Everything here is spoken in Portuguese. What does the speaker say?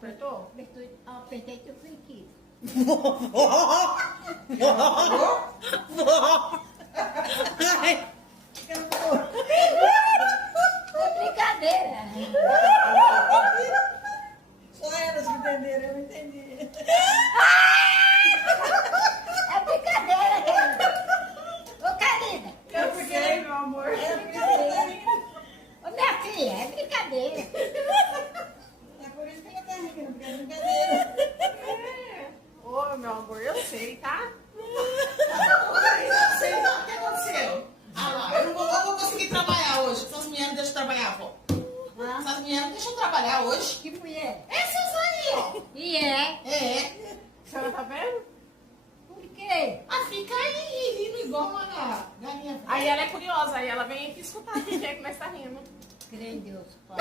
Apertou? Apertei que eu fui aqui. Ai, É brincadeira. Só elas que entenderam, eu não entendi. É brincadeira, querida. Ô, querida. Eu sei, meu amor. É brincadeira. Ô, minha filha, é brincadeira. É por isso que ela tá rindo, porque é brincadeira. Ô, meu amor, eu sei, tá? eu sei lá o que aconteceu. Ah lá, eu não vou conseguir trabalhar hoje. Essas mulheres não deixam eu trabalhar, pô. Essas mulheres não deixam eu trabalhar hoje. Que mulher? Essas aí, ó. E é? É. A senhora tá vendo? Por quê? Ah, fica aí rindo igual uma galinha. Aí ela é curiosa, aí ela vem aqui escutar o que é que nós tá rindo. Crê em Deus, Pai.